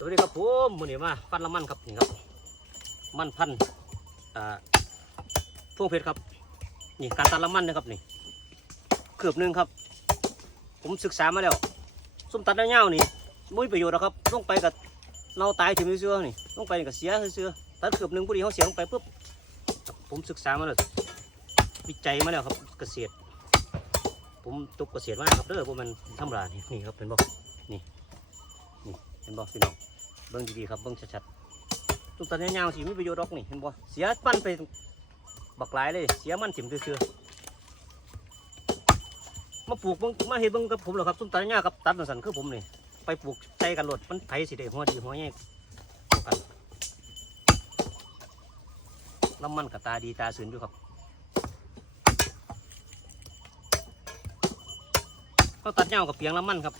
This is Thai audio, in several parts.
สวัสดีครับผมมือนี้มาฟันละมันครับนี่ครับ มันพันอ่าพวงเพชรครับ นี่การตัดละมันนะครับนี่เกือบหนึ่งครับ ผมศึกษามาแล้วส้มตัดเงาวๆนี่ม่มีประโยชน์หรอกครับลงไปกับเน่าตายถึงเสื้อๆนี่ลงไปนี่ก็เสียเสื้อๆตัดเกือบหนึ่งพอดีเขาเสียลงไปปุ๊บผมศึกษามาแล้ววิจัยมาแล้วครับเกษตร ผมจบเกษตรมาครับเด้อพวกมันธรรานี่นี่ครับเป็นบ่นี่นี่เห็นบ่พี่น้อง เบิ่งดีๆครับเบิ่งชัดๆตุ้ตันยาวๆสิมีประโยชน์ดอกนี่เห็นบ่เสียมันไปบักหลายเลย เสียมันถิ่มซื่อๆมาปลูกเบิ่งมาเฮ็ดเบิ่งกับผมเหรอครับตุ้ตันยาวกับตัดนั่นสันคือผมนี่ไปปลูกใจกันโลดมันไผสิได้หัวดีหัวแย่กันลำมันกับตาดีตาสืนอยู่ครับเขาตัดยากับเปียงลำมันครับ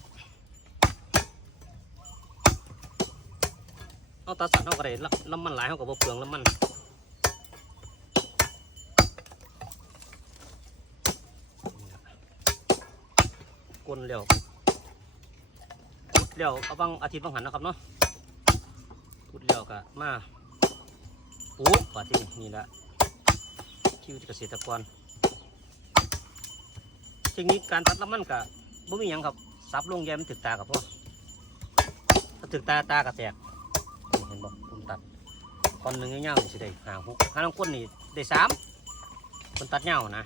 เอาตัดสันเท่ากันเลยน้ำมันหลายเท่ากับบ่เปลืองน้ำมันกลนแล้วพุดแล้วเอาบางอาทิตย์บางหันนะครับเนาะพุดแล้วก็มาปลูกป่าที่นี่แหละชีวิตเกษตรกรเทคนิคการตัดน้ำมันกับบ่มีหยังครับซับลงแยมถึกตากับพ่อถ้าถึกตาตากระแตก ตัดตอนหนึ่งเงี้ยาวๆนี่สิได้หาหกห้าลังก้นนี่ได้สามคนตัดเงาวนะ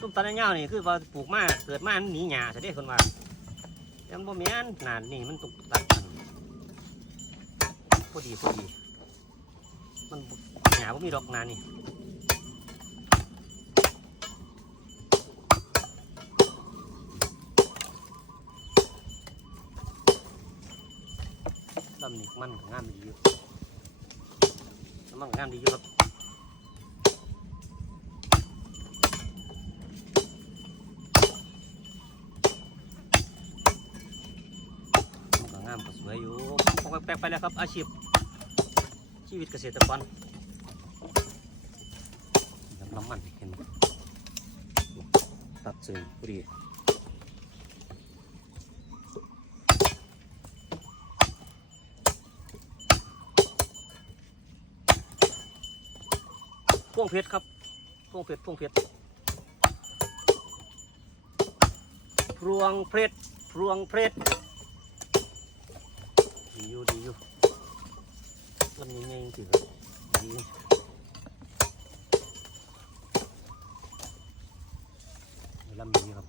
ตุ้มตัดเงาวๆนี่คือว่าปลูกมาเกิดมามันหนีหยาสิได้คนว่ายังบ่แม่นหนานนี่มันตุกตัดพอดีพอดี มันหยาบ่มีดอกนานนี่ ลำนี่มันก็งามดีอยู่มันก็งามดีอยู่ครับมันก็งามก็สวยอยู่พอแปลกไปแล้วครับ อาชีพชีวิตเกษตรกรน้ำมันเห็นไหมตัดซึ่งพอดี วงเพชรครับพวงเพชรพวงเพชรพวงเพชรพวงเพชรดีอยู่ดีอยู่ลำยังไงถือดีลำนี้ครับ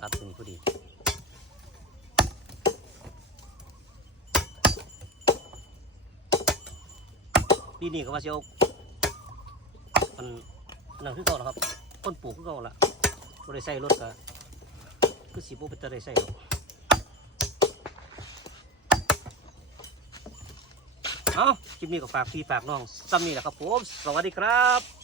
ตัดถึงพอดี ปีนี้ก็ว่าจะเอามันนั่นคือเก่าแล้วครับต้นปลูกคือเก่าละบริใส่รถก็คือสีบุเป็นตะได้ใส่หรอกเอาคลิปนี้ก็ฝากพี่ฝากน้องซ้ำนี่แหละครับผม สวัสดีครับ